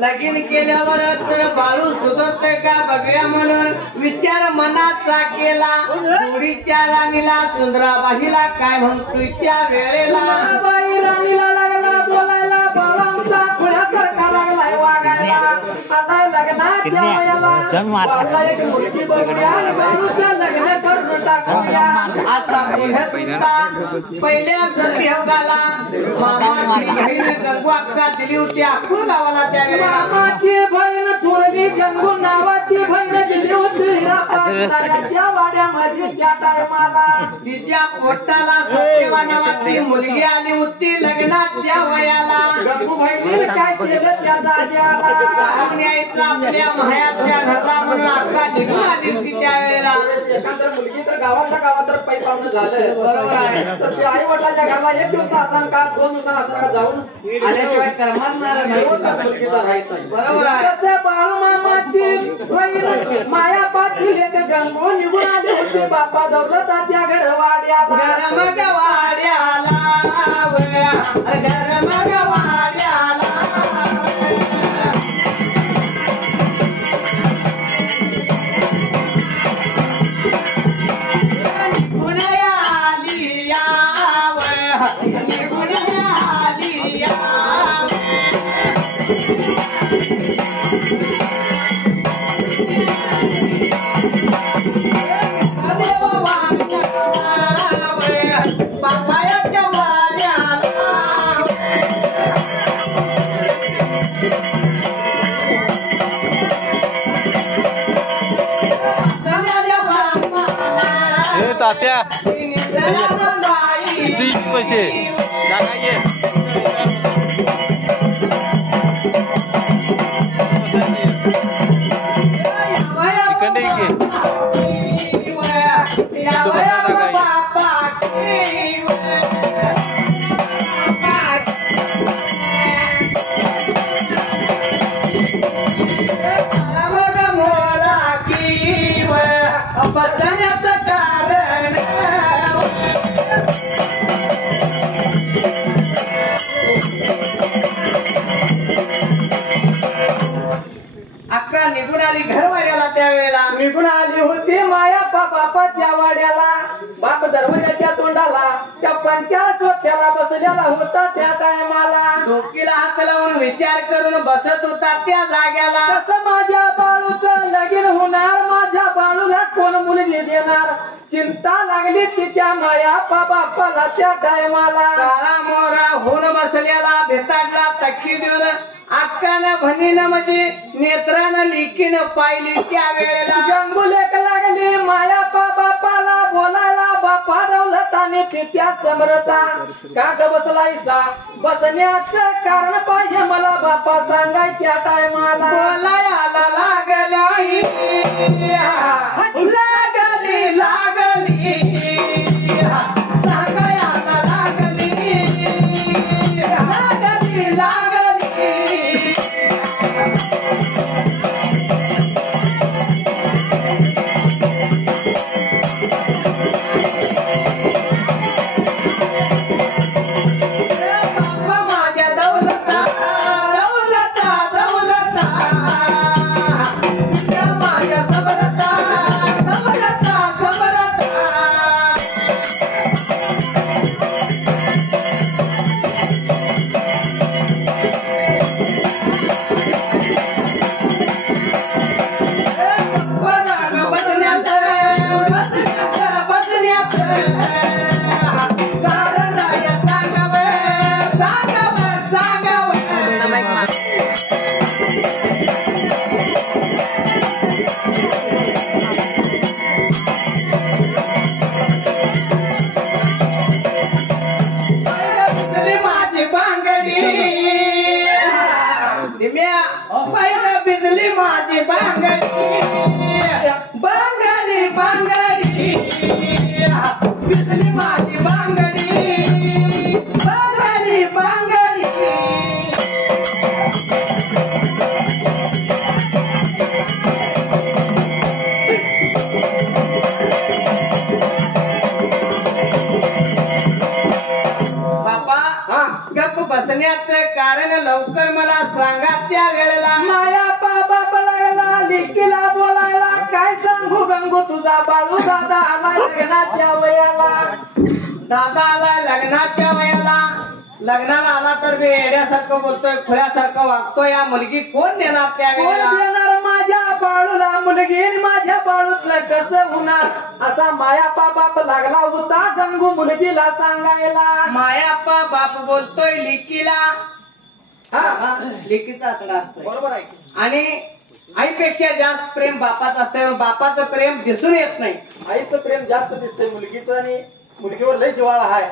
लगीन केल्यावर तर बाळू सुधरते का बघूया म्हणून विचार मनाचा केला. जोडीच्या राणीला सुंदराबाईला काय म्हणतो त्या वेळेला बाई राणीला लागला बोलायला बाळांचा खुळ्यासारखा लागलाय वागायला. आता लग्नाच्या वेळेला एक मुलगी बघूया बाळूचं लग्न करून टाकूया असा बोलत होता. पहिल्या सत्ययोगाला मामाची बहीण गंगू अक्का दिली होती अख्खू गावाला. त्यावेळेला मामाची बहीण थोरली गंगू नावाची बहीण दिली होती त्या वाड्यामध्ये. त्या टायमाला तिच्या पोटाला सत्यवा नावाची मुलगी आली होती लग्नाच्या वयाला. गंगू बहिणीने काय केलं त्या जाग्याला न्यायचं आपल्या मायाच्या घरला म्हणून अक्का निघून आली होती त्यावेळेला. एखाद्या मुलगी तर गावातल्या गावात पैसा झालं बरोबर आहे. तर ते आई वडिलांच्या घरला एक दिवस असाल का 2 दिवस असाल का जाऊन आल्याशिवाय करमणार नाही बरोबर आहे. बाळू मामाची माया पाटील एक गंगू निघून आली होती बापा दौलताच्या घरवाड्याला. घरमग वाड्याला घरमग वाड्याला तात्या किती पैसे टाकायचे चिकन घे तो बसा बसण्याचं कारण अक्का निघून आली घरवाड्याला. त्यावेळेला निघून आली होती माया बापाच्या वाड्याला. बाप दरवाजाच्या तोंडाला त्या 50 त्याला बस बसलेला होता त्या टायमाला डोकीला हात लावून विचार करून बसत होता त्या जाग्याला कसं माझ्या बाळूचं लगीन होणार माझ्या बाळूला कोण मुलगी देणार चिंता लागली तिच्या माया बापाला त्या टायमाला काळा मोरा होऊन बसलेला भेटाडला तक्की देऊन अक्कानं म्हणीनं म्हणजे नेत्रानं लिकीनं पाहिली त्या वेळेला जंगुलेक लागली माया बापाला बोलायला बापा दौलताने तिच्या समरता का ग बसलायसा बसण्याचं कारण पाहिजे मला बापा सांगायच्या टायमाला बोलायला लागली लागली लागली सांगायला लागली लागली लागली बाप्पा माझ्या दौलता दौलता दौलता त्या माझ्या समरता समरता समरता बसण्यात बसण्यात कारण राय सांगावं सांगावं सांगावं माझी बांगडी पहिलं भिजली माझी बांगडी बांगडी बांगडी भिजली माझी बांगडी बांगडी बांगडी बापा गप्प बसण्याचं कारण लवकर मला सांगा त्या वेळेला माया बापा लागला लिकीला बोलायला काय सांगू गंगू तुझा बाळू दादा आला लग्नाच्या वयाला दादा आला लग्नाच्या वयाला लग्नाला आला तर मी येड्यासारखं बोलतोय खुल्यासारखं वागतोय या मुलगी कोण देणार त्या कोण वेळेला देणार माझ्या बाळूला मुलगी आणि माझ्या बाळूचं कसं होणार असा माया बाप लागला होता गंगू मुलगीला सांगायला मायाप्पा बाप बोलतोय लिकीला हा लिकीचा आकडा असतोय बरोबर आहे आणि आईपेक्षा जास्त प्रेम बापाचं असतंय बापाचं प्रेम दिसून येत नाही आईचं प्रेम जास्त दिसतंय मुलगीचं आणि मुलगीवर लय जिव्हाळा आहे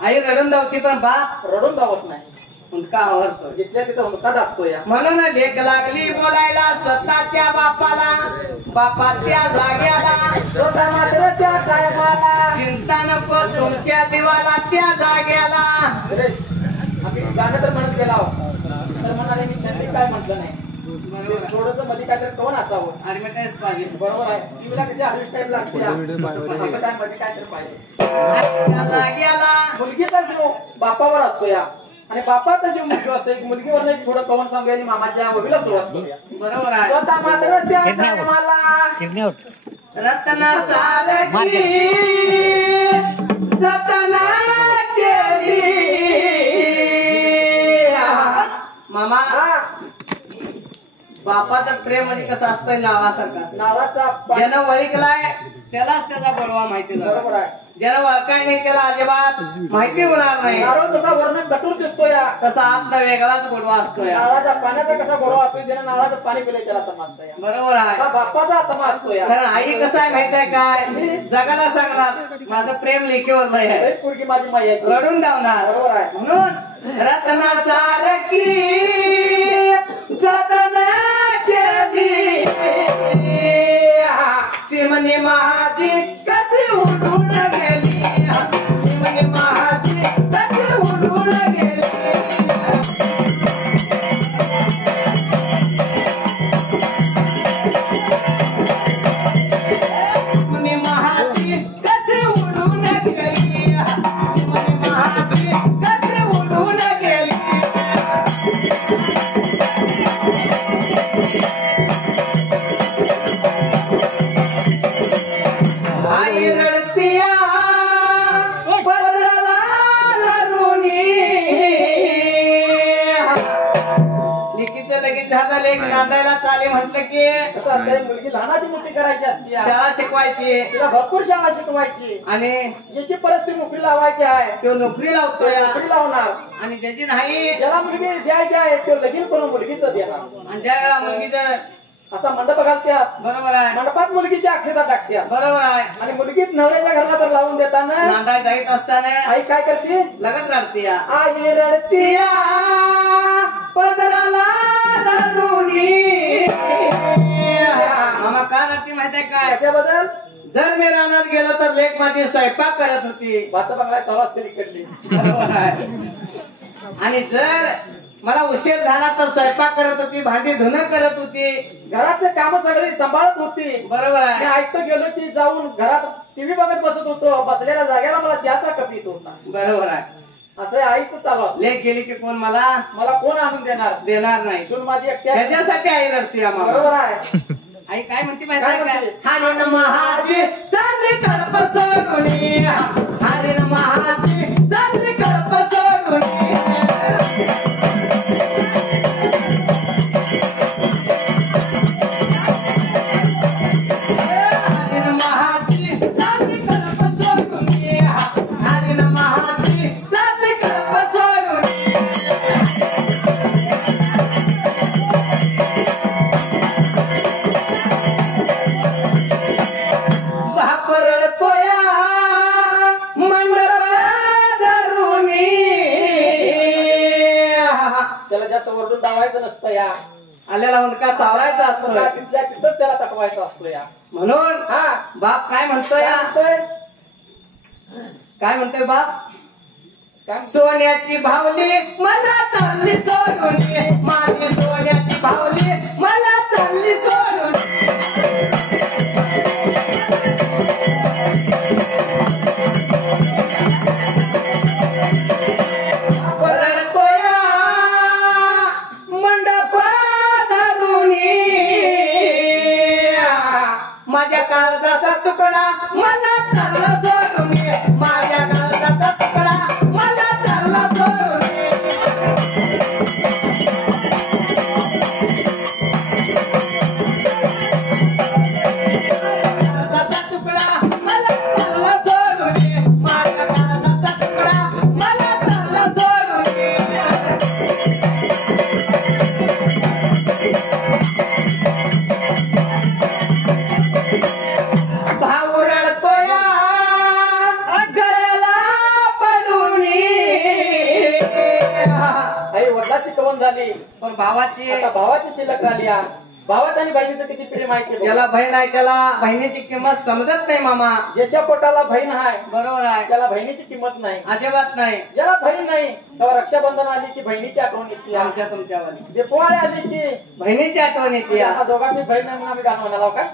आई रडून धावती पण बाप रडून धावत नाही हुंदका आवडतो जिथल्या तिथं हुंदका दाखतो या म्हणून लेक लागली बोलायला स्वतःच्या बापाला बापाच्या जाग्याला स्वतः मात्र त्या टायमाला चिंता नको तुमच्या देवाला त्या जाग्याला आम्ही गाणं तर म्हणत गेला तर म्हणाले मी त्यांनी काय म्हटलं नाही थोडस मध्ये काहीतरी कोण असावं ऍडव्हर्टाईज पाहिजे बरोबर आहे टीव्हीला कशी आडवी टाईम लागते असं काय मध्ये काहीतरी पाहिजे त्या जाग्याला मुलगीचा जीव बापावर असतो या आणि बापाचा जीव मुलगी असतो एक मुलगीवर नाही थोडं कवन सांगूया आणि मामाच्या वगैरे सुरुवात करूया बरोबर आहे स्वतः मात्र त्या टायमाला रत्न सारखी जतना केली मामा बापाचं प्रेम म्हणजे कसं असतंय नावासारखं असतं नावाचा ज्यानं वळिकलाय त्यालाच त्याचा गोडवा माहिती झाला बरोबर आहे ज्यानं वळकाय नाही त्याला अजिबात माहिती होणार नाही नारळ कसा वर्ण कटूर दिसतो या तसा आतला वेगळाच गोडवा असतो या नाळाचा पाण्याचा कसा गोडवा असतो ज्यानं नाळाचं पाणी पिलं त्याला समजतं या बरोबर आहे हा बापाचा आत्मा असतो या कारण आई कसं आहे माहित आहे काय जगाला सांगणार माझं प्रेम लेखीवर लय आहे लई पोरगी माझी माई आहे रडून धावणार बरोबर आहे म्हणून रत्ना सारखी जतन केली चिमणी महाजी कशी उडून गेली चिमणी महाजी कशी उडून गेली चिमणी महाजी कशी उडून गेली चिमणी महाजी कशी उडून गेली आता लेक नांदायला चाले म्हटलं की कसं असतंय, मुलगी लहानाची मोठी करायची असते, शाळा शिकवायची तिला भरपूर शाळा शिकवायची, आणि ज्याची परिस्थिती नोकरी लावायची आहे तो नोकरी लावतोय नोकरी लावणार, आणि ज्याची नाही ज्याला मुलगी द्यायची आहे तो लगीन करून मुलगीच देणार. आणि ज्या वेळेला मुलगीचं असा मंडप घालत्या, बरोबर आहे मंडपात मुलगीची अक्षता टाकत्या, बरोबर आहे. आणि मुलगीत नवऱ्याच्या घराला तर लावून देताना नांदाय जाईत असताना आई काय करते, लगत रडती आई रडतिया पदराला रडुनी. मामा का रडती माहितीये काय? कशाबद्दल? जर मी रानात गेलो तर लेक माझी स्वयंपाक करत होती, भात बंगला चालू तरी कडली. बरोबर आहे. आणि जर मला उशीर झाला तर स्वयंपाक करत होती, भांडी धुणं करत होती, घरातले काम सगळी सांभाळत होती. बरोबर मी आहे. ऐकतो गेलो की जाऊन घरात टीव्ही बघत बसत होतो, बसलेल्या जागेला मला चहाचा कप येत होता. बरोबर आहे. असं आईचं चालू असतं. लेक गेली की कोण मला मला कोण आणून देणार नाही. सून माझी एकटी आहे. त्याच्यासाठी आई रडती आम्हाला. बरोबर आहे. आई काय म्हणते माहिती काय आहे म्हणते? काय? हरे न महाजी चांगली कळप सोडुनी, हरे न महाजी चांगली कळप सोडुनी. हरे न महाजी चांगली कळप सोडुनी, हरे न महाजी चांगली कळप सोडुनी. बाप रडतोया मंडपात धरुनी. त्याला जास्त वरडून दावायचं नसतं या, आलेला उंडका सावरायचा असतो, तिथल्या तिथंच त्याला तटवायचं असतो या. म्हणून हा बाप काय म्हणतोय, काय म्हणतोय? काय म्हणतोय बाप? काय? सोन्याची भावली मला चालली सोडून, माझी सोन्याची भावली मला चालली सोडून. रडतोया मंडपात धरुनी, माझ्या काळजाचा तुकडा मला चालला सोडून, माझ्या काळजाचा तुकडा मला चालला सोडून. काळजाचा तुकडा मला चालला सोडून, माझ्या काळजाचा तुकडा मला चालला सोडून. भाऊ रडतोया घराला पडूनी. आई वडिलाची कवन झाली, पण भावाची, आता भावाची शिल्लक राहिली या. भावात आणि बहिणीचं किती प्रेम आहे ते ज्याला बघा. बहीण आहे त्याला बहिणीची किंमत समजत नाही मामा. ज्याच्या पोटाला बहीण आहे बरोबर आहे. त्याला बहिणीची किंमत नाही. अजिबात नाही. ज्याला बहीण नाही तेव्हा रक्षाबंधन आली की बहिणीची आठवण येते या. आमच्या तुमच्यावाली दीपावली आली की बहिणीची आठवण येते या. या दोघांनी बहीण नाही म्हणून आम्ही गाणं म्हणालो काय.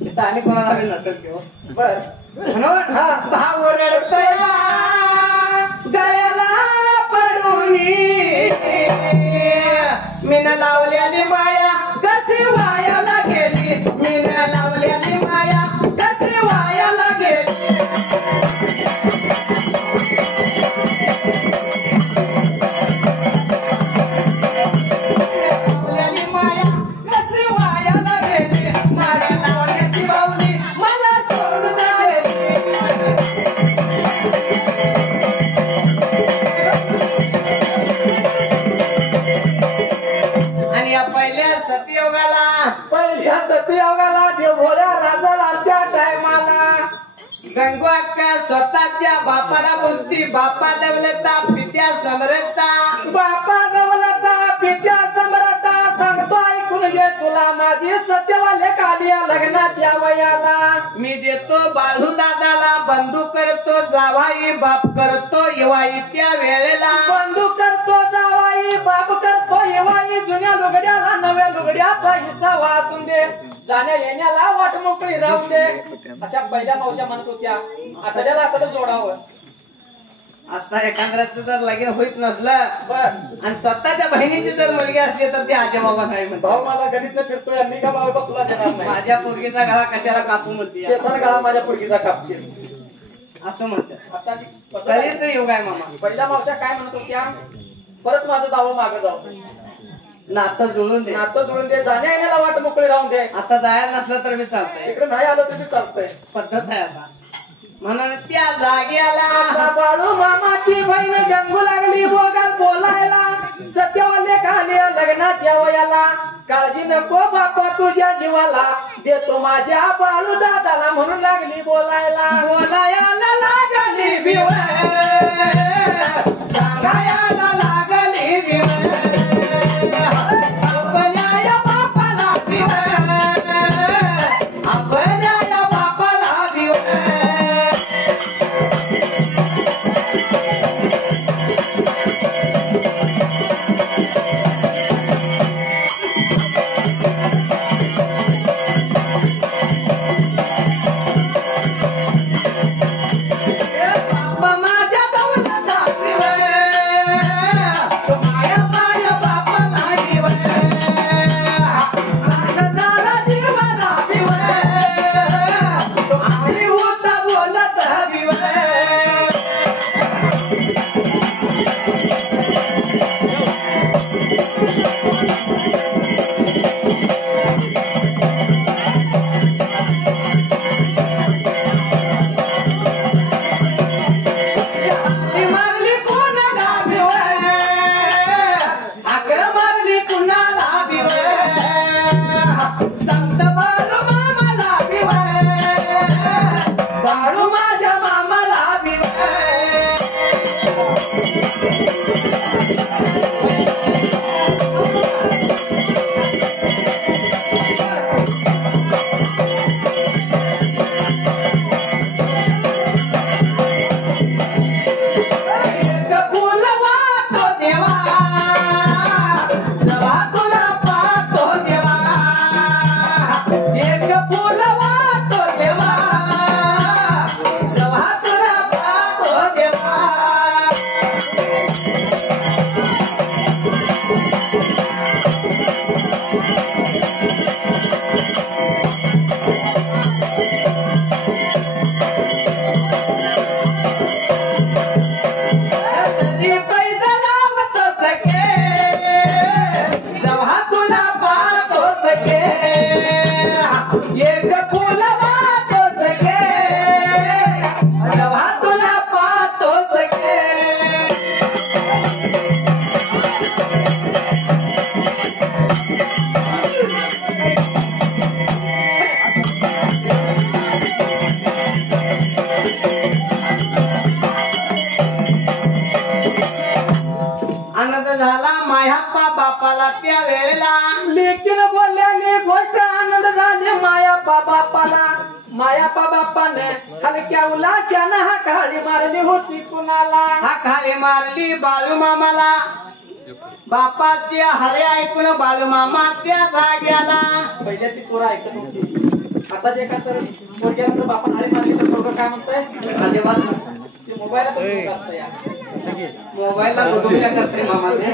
तिथं आणि कोणाला बी नसेल किंवा बर म्हणून भाऊ रडतोया गळ्याला पडूनी, मीन लावलेली माया कशी वायाला गेली, मीन लावलेली माया कशी वायाला गेली. लावलेली माया कशी वायाला गेली, माझ्या लावण्याची बावली मला सोडून गेली. आणि या पहिल्या सतयुगाला, पहिल्या सतयुगाला देवभोल्या राजाला त्या टायमाला गंगू अक्का स्वतःच्या बापाला बोलती, बापा दौलता पित्या समरता. बापा गवलता पित्या समरता, सांगतो ऐकून घे तुला माझी सत्यवाले कालिया लग्नाच्या वयाला. मी देतो बाळू दादाला, बंधू करतो जावाई, बाप करतो युवाई त्या वेळेला. बंधू करतो जावाई, बाप करतो येवाई, जुन्या लुगड्याला नव्या लुगड्याचा हिस्सा वाचून दे, जाण्या येण्याला वाट मोकळी राहून दे. अशा पहिल्या मावश्या म्हणत होत्या. आतड्याला आतडं जोडावं. आता एखाद्याचं जर लगीन होत नसलं बर आणि स्वतःच्या बहिणीची जर मुलगी असली तर ते आजी बाबा नाही म्हणतो. भाऊ माझा गणित फिरतोय आणि का बाबा तुला देणार नाही. माझ्या पोरगीचा गळा कशाला कापू म्हणते, केसर गळा माझ्या पुरगीचा कापशील असं म्हणतात. आता कलेच योग आहे मामा. पहिल्या मावश्या काय म्हणत होत्या, परत माझं दावं मागं जाऊ. नातं जुळून दे. नातं जुळून दे. जाण्या येण्याला वाट मोकळी राहून दे. आता जायला नसलं तर मी चालतंय. इकडे नाही आलं तरी चालतंय. पद्धत आहे आता. म्हणून त्या जाग्याला बाळू मामाची बहीण गंगू लागली बोगात बोलायला. सत्यवाले खाली लग्नाच्या वयाला. काळजी नको बापा तुझ्या जीवाला. देतो माझ्या बाळू दादाला म्हणून लागली बोलायला. बोलायला लागली बिव सांगायला लागली बिव आपल्या बापाला बिव आपल्या बापाला बिव आनंद झाला मायाप्पा बापाला त्या वेळेला. लेकीन बोलल्याने गोष्ट आनंद झाले मायाप्पा बापाला. मायाप्पा बापाने हलक्या उलाशानं हा काळी मारली होती कुणाला. हा खाली मारली बाळू मामाला. बापाचे हले ऐकून बाळू मामा त्या जाग्याला. पहिल्या ती पोरं ऐकत होती. आता जे का सर पोरग्याचं बापान हळी मारली तर पोरगं काय म्हणतंय. अजिबात ते मोबाईलला असतं या. मोबाईलला गुंगल्या करते मामाचे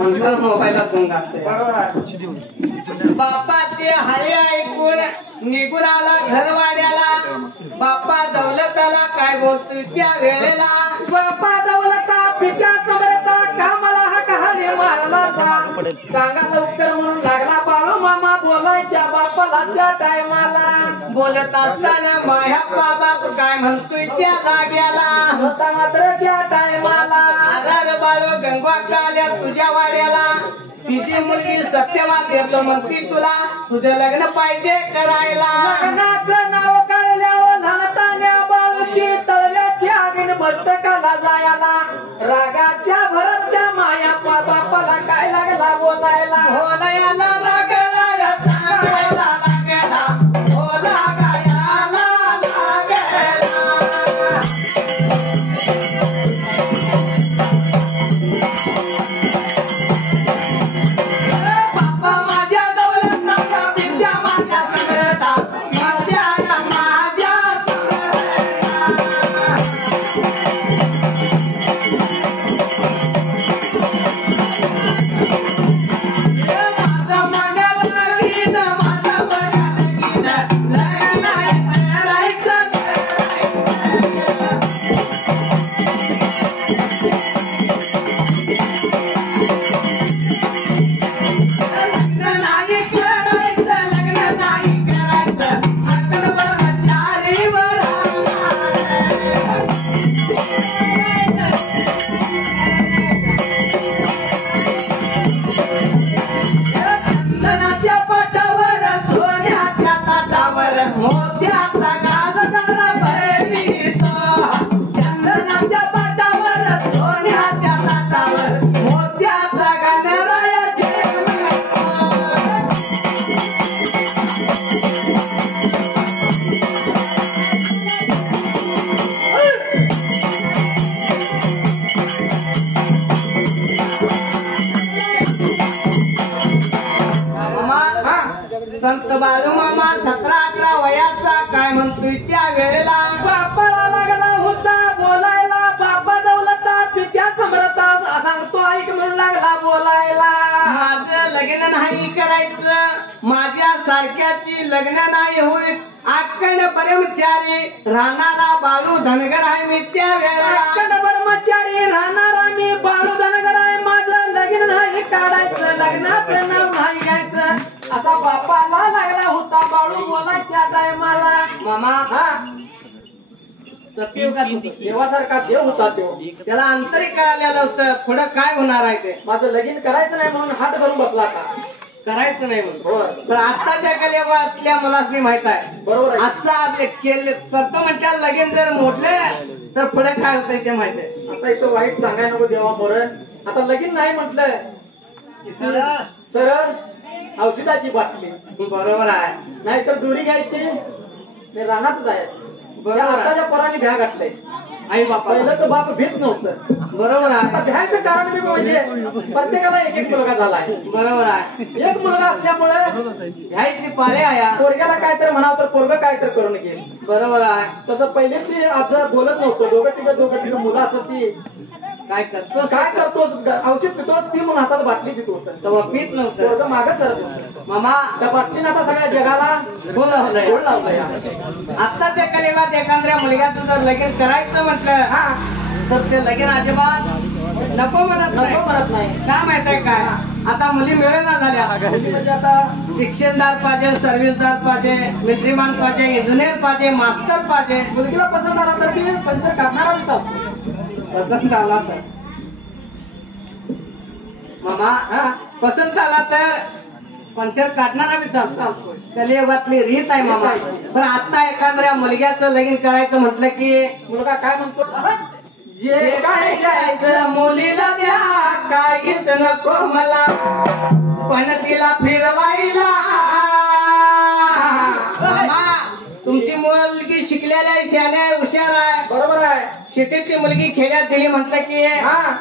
नंतर मोबाईलला गुंग असते. बापाचे हळे ऐकून निघून आला घरवाड्याला. बापा दौलताला काय बोलतोय त्या वेळेला. बापा दौलता पित्या समरता कामाला हा कहाणी मारला सांगा लवकर म्हणून लागला बाळू मामा बोलायच्या बापाला त्या टायमाला. बोलत असताना मायाप्पा बाप काय म्हणतोय त्या जाग्याला. होता मात्र त्या टायमाला. आधार बाळू गंगवा आल्या तुझ्या वाड्याला. तिची मुलगी सत्यवान देतो म्हणती तुला. तुझं लग्न पाहिजे करायला. लग्नाचं नाव कळल्यावर लहानतान्या बाळूची तळव्याची आगीन मस्तकाला जायला. रागाच्या भरत त्या मायाप्पा बापाला काय लागला बोलायला. बोलायला लागला सांगायला लागला. बोलायला लागला. बाप्पा माझ्या दौलताला विद्या माझ्या समरता माझ्या माझ्या समरता चंदनाच्या पाटावर सोन्याच्या ताटावर मोत्याचा घास भरवितो. चंदनाच्या पाटावर सोन्याच्या ताटावर मोत्याचा गणराया जेवितो. संत बाळूमामा 17-18 वयाचा काय म्हणतोय त्या वेळेला बापाला लागला होता बोलायला. बापा दौलता पित्या समरता सांगतो ऐक म्हणून लागला बोलायला. माझं लग्न नाही करायचं, माझ्या सारख्याची लग्न नाही होईल. आखंड ब्रह्मचारी राहणारा बाळू धनगर आहे मी त्या वेळेला. अखंड ब्रह्मचारी राहणारा मी बाळू धनगर आहे. माझं लग्न नाही काढायचं, लग्नाचं नाव नाही घ्यायचं असा बापाला लागला होता बाळू बोलायच्या टायमाला. मामा हा सत्ययुगात होतं. देवासारखा देव होता तो. त्याला आंतरिक आलेलं होतं पुढं काय होणार आहे ते माझं लगीन करायचं नाही म्हणून हात धरून बसला का. करायचं नाही म्हणून. होय पण आत्ताच्या कलियुगातल्या मुलांनी माहित आहे बरोबर आहे. आजचा केले करतो म्हणत्या लगीन जर मोडले तर पुढे काय होतं ते माहित आहे. आता इथं वाईट सांगायला नको देवा मोर. आता लगीन नाही म्हटलं सरळ औषधाची बाटली बरोबर आहे. नाहीतर दोरी घ्यायची आणि रानात जायचं. बरोबर आहे. आताच्या पोरांनी भ्या घातलंय. आई बापा पहिलं तर बाप भीत नव्हतं. बरोबर आता आहे. भ्याचं कारण मी म्हणजे प्रत्येकाला एक एक मुलगा झालाय. बरोबर आहे. एक मुलगा असल्यामुळे ह्याची पाले आया. पोरग्याला काय तर म्हणावं तर पोरग काय तर करून घेईल. बरोबर आहे. तसं पहिले ते आज बोलत नव्हतं. दोघं तिघं मुलं असत ती काय करतोस काय करतोस औषध पितोस ती म्हणून हातात बाटली देत होतं. तेव्हा पीत नव्हतं. पोरग मागच सरत होतं. मामा त्या बाटलीनं आता सगळ्या जगाला बोलावलंय. गोड लावलंय. आत्ताच्या कलियुगात एखाद्या मुलग्याचं जर लगीन करायचं म्हटलं हा तर ते लगीन अजिबात नको म्हणत नाही. नको म्हणत नाही. काय माहित आहे काय आता मुली मिळेना झाल्या. म्हणजे आता शिक्षणदार पाहिजे, सर्व्हिसदार पाहिजे, मिस्त्रीमान पाहिजे, इंजिनियर पाहिजे, मास्टर पाहिजे. मुलगीला पसंत आला तर ती पंच काढणारा विचार पसंत आला तर मामा पसंत आला तर पंचायत काढणारा विचार चालतो. कलियुगातली रीत आहे मामा. पण आता एखाद्या मुलग्याचं लगीन करायचं म्हटलं की मुलगा काय म्हणतो जे काय द्यायचं मुलीला द्या, काहीच नको मला, पण तिला फिरवायला. मामा तुमची मुलगी शिकलेल्या आहे, शहाण्या आहे, हुशार आहे. बरोबर आहे. शेतीतली मुलगी खेड्यात दिली म्हटलं की हा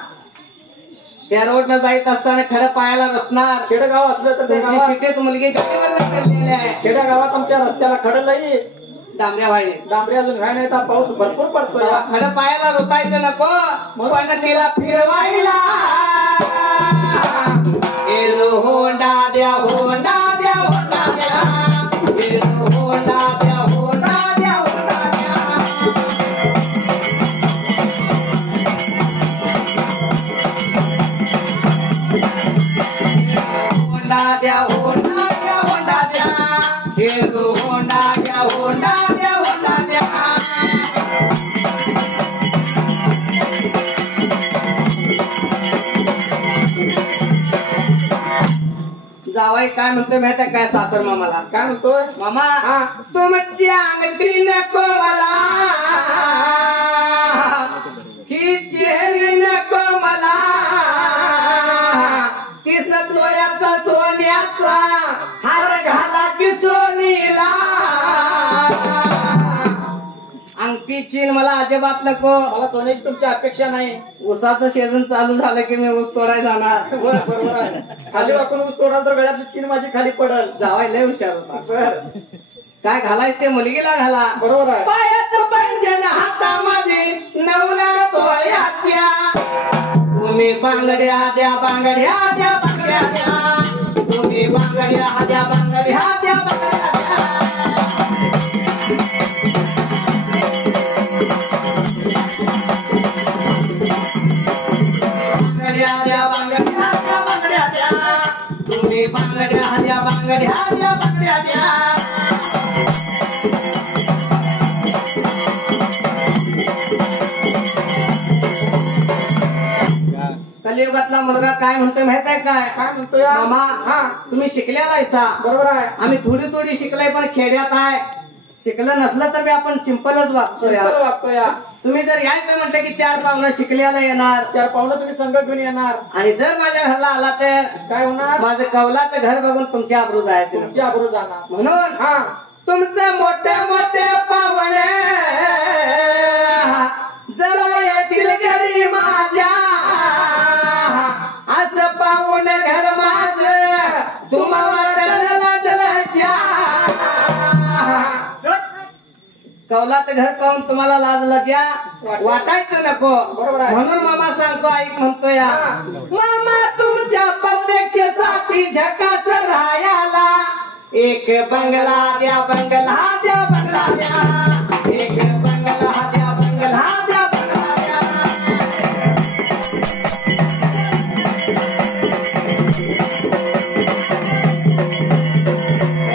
त्या रोडनं जायत असताना खडं पायाला रचणार. खेडेगाव असलं तर त्या तुमची गावात शेतीत मुलगी गाडीवर फिरलेली आहे. खेडेगावात आमच्या रस्त्याला खडं नाही. डांबऱ्या व्हायला डांबरी अजून व्हाय नाही तर पाऊस भरपूर पडतोय. खडं पायाला रोतायचं नको, पण तिला फिरवायला. एलो होंडा द्या, होंडा द्या, होंडा द्या. एलो होंडा द्या, होंडा द्या, होंडा द्या. होंडा द्या, होंडा द्या, होंडा द्या. एलो होंडा द्या, होंडा द्या, होंडा द्या. जावाई काय म्हणतोय माहिती आहे काय सासर मामाला? काय म्हणतोय मामा हा तुमची अंगठी नको मला, ही चेहरी नको मला, ती सतोयाचा सोन्याचा हार घाला की सोनीला. अंगठी चीन मला अजिबात नको. मला सोन्याची तुमची अपेक्षा नाही. ऊसाचं सीझन चालू झालं की मी ऊस तोडाय जाणार. बरोबर आहे. खाली वाकून ऊस तोडाल तर गळ्यातली चीन माझी खाली पडल. जावाय लय हुशार होता. बर काय घालायचं ते मुलगीला घाला. बरोबर आहे. पायात पैंजण हातामध्ये नवला तोळ्याच्या, तुम्ही बांगड्या द्या, बांगड्या द्या, बांगड्या द्या. तुम्ही बांगड्या द्या, बांगड्या द्या, बांगड्या द्या. बांगड्या द्या, बांगड्या द्या, बांगड्या द्या. तुम्ही बांगड्या द्या, बांगड्या द्या, बांगड्या द्या. युगातला मुलगा काय म्हणतोय माहित आहे काय? काय म्हणतोय हा? मामा तुम्ही शिकलेला आहेसा. बरोबर आहे. आम्ही थोडी थोडी शिकलोय पण खेड्यात आहे. शिकलं नसलं तर बी आपण सिंपलच वागतोय. सिंपल वागतोय या. तुम्ही जर यायचं म्हटलं की 4 पाहुणं शिकल्याला येणार, 4 पाहुणं तुम्ही संघ घेऊन येणार. आणि जर माझ्या घरला आला तर काय होणार? माझं कौलाचं घर बघून तुमची आबरू जायची. तुमची आबरू जाणार. म्हणून हा तुमचं मोठे मोठे पाहुणे जवळ येतील घरी माझ्या, असं पाहून घर माझं तुम्हाला लाजलच्या. कौलाचं घर पाहून तुम्हाला लाज लज्जा वाटायचं नको. बरोबर आहे. म्हणून मामा सांगतो ऐक म्हणतो या मामा तुमच्या प्रत्यक्षासाठी झकाच राहायला एक बंगला द्या, बंगला द्या, बंगला द्या, एक बंगला द्या, बंगला द्या, बंगला द्या.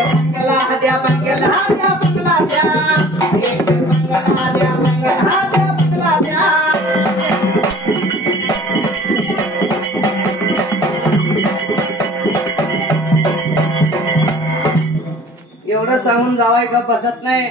बंगला द्या, बंगला द्या, बंगला द्या, एक बंगला द्या, बंगला द्या, बंगला द्या. एवढं सांगून जावाय का बसत नाही.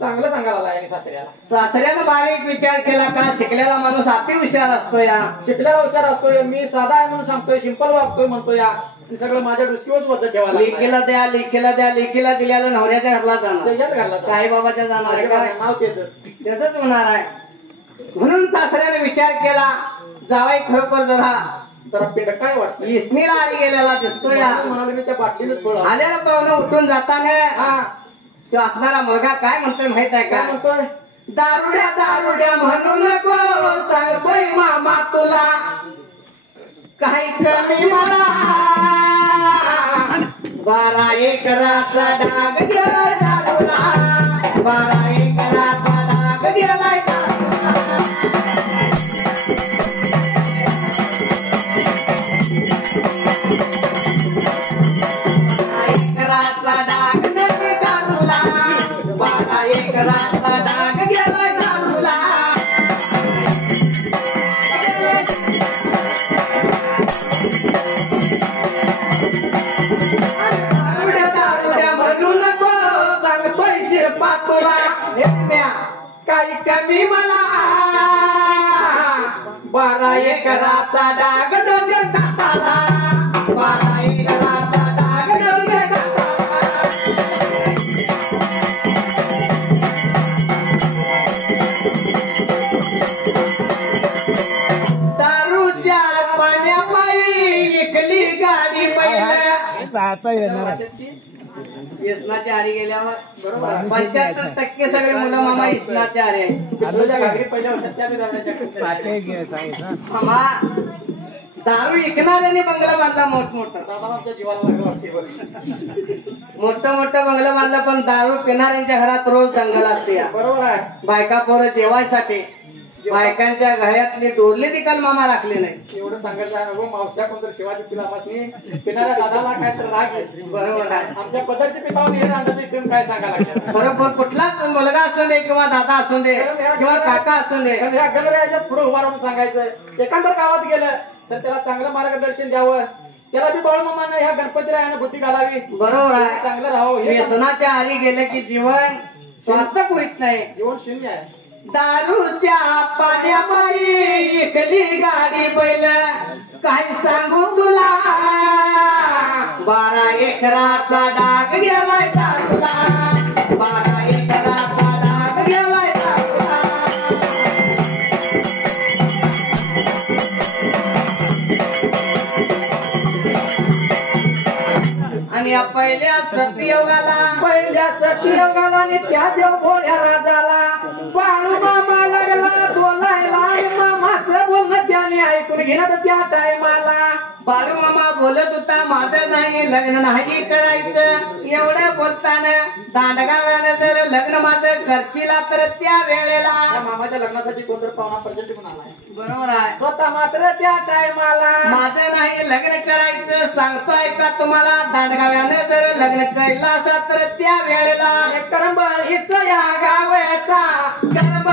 चांगलं सांगायला लागला सासऱ्याला. सासऱ्यानं बारीक विचार केला का शिकलेला माणूस अति हुशार असतो या. शिकलेला हुशार असतोय. मी साधा आहे म्हणून सांगतोय, सिंपल वागतोय म्हणतोय या. हे सगळं माझ्या दृष्टीवर वजन ठेवायला लेकीला द्या, लेकीला द्या, लेकीला दिल्याला नवऱ्याच्या घरला जाणार, त्याच्यात घालला आई बाबाच्या जाणार आहे काय? नाव त्याचं. त्याच होणार आहे. म्हणून सासऱ्याने विचार केला जावाई खरोखर जरा पिंड काय वाटतं. इसनीला आली गेलेला दिसतो या. म्हणाले मी त्या बाटलीनच थोडं आलेला पाहुणं उठून जाताना हा तो असणारा मुलगा काय म्हणतोय माहित आहे काय का? म्हणतोय? दारुड्या दारुड्या म्हणू नको सांगतोय मामा तुला काही कमी मला 12 एकराचा डाग गेलाय दारूला, 12 एकराचा डाग गेलाय दारूला. एकराचा डाग गेलाय दारूला, 12 एकराचा डाग गेलाय दारूला. दारुड्या दारुड्या म्हणू नको सांगतोय शिरपा तुला काही कमी मला 12 एकराचा डाग डोंगर टाकाला, 12 एकराचा डाग डोंगर टाकाला. दारूच्या पाण्यापायी इकली गाडी पहिल्या इसनाच्या आरी गेल्यावर बरोबर आहे. 75% सगळे मुलं मामा इसनाच्या आरी आहे. पिल्लूच्या घागरी पहिल्या वर्षात त्या बी दारूच्या मामा दारू विकणाऱ्याने बंगला बांधला मोठमोठा, दादा आमच्या जीवाला लागलं वाटते बरं. मोठं बंगला बांधला पण दारू पिणाऱ्यांच्या घरात रोज दंगल असते या. बरोबर आहे. बायका पोरं जेवायसाठी बायकांच्या घरातली डोरली तिकाल मामा राखली नाही. एवढं सांगायचं आहे नको मावश्या कोणतरी शिवाजी पिलापासून पिणाऱ्या दादाला काय तर राग आहे. बरोबर आहे. आमच्या पदरचे पितावून हे रांडाचं इकडून काय सांगायला लागलं. बरोबर कुठलाच मुलगा असू दे किंवा दादा असू दे किंवा काका असू दे कारण ह्या गणरायाच्या पुढे उभा राहून सांगायचं. एखाद्या गावात गेलं तर त्याला चांगलं मार्गदर्शन द्यावं. त्याला बी बाळूमामानं ह्या गणपतीरायानं बुद्धी घालावी. बरोबर आहे. चांगलं राहावं. हे व्यसनाच्या आरी गेलं की जीवन स्वार्थक होत नाही. जीवन शून्य आहे. दारूच्या पाण्यापायी इकली गाडी बैल काय सांगू तुला 12 एकराचा डाग गेलाय दारूला, 12 एकराचा डाग गेलाय दारूला. आणि या पहिल्या सत्ययुगाला आणि त्या देव भोळ्या राजाला बाळू मामा लागला बोलायला. मामाचं बोलणं त्याने ऐकून घेणार त्या टायमाला. बाळू मामा बोलत होता माझं नाही लग्न नाही करायचं. एवढं बोलताना दांडगाव्यानं जर लग्न माझं खर्चीला तर त्या वेळेला त्या मामाच्या लग्नासाठी कोणतर पाहुणा प्रचंड पण आलाय. बरोबर आहे. स्वतः मात्र त्या टायमाला माझं नाही लग्न करायचं सांगतोय का तुम्हाला. दांडगाव्यानं जर लग्न केलं असं तर त्या वेळेला करंबळीच या गावाचा करंब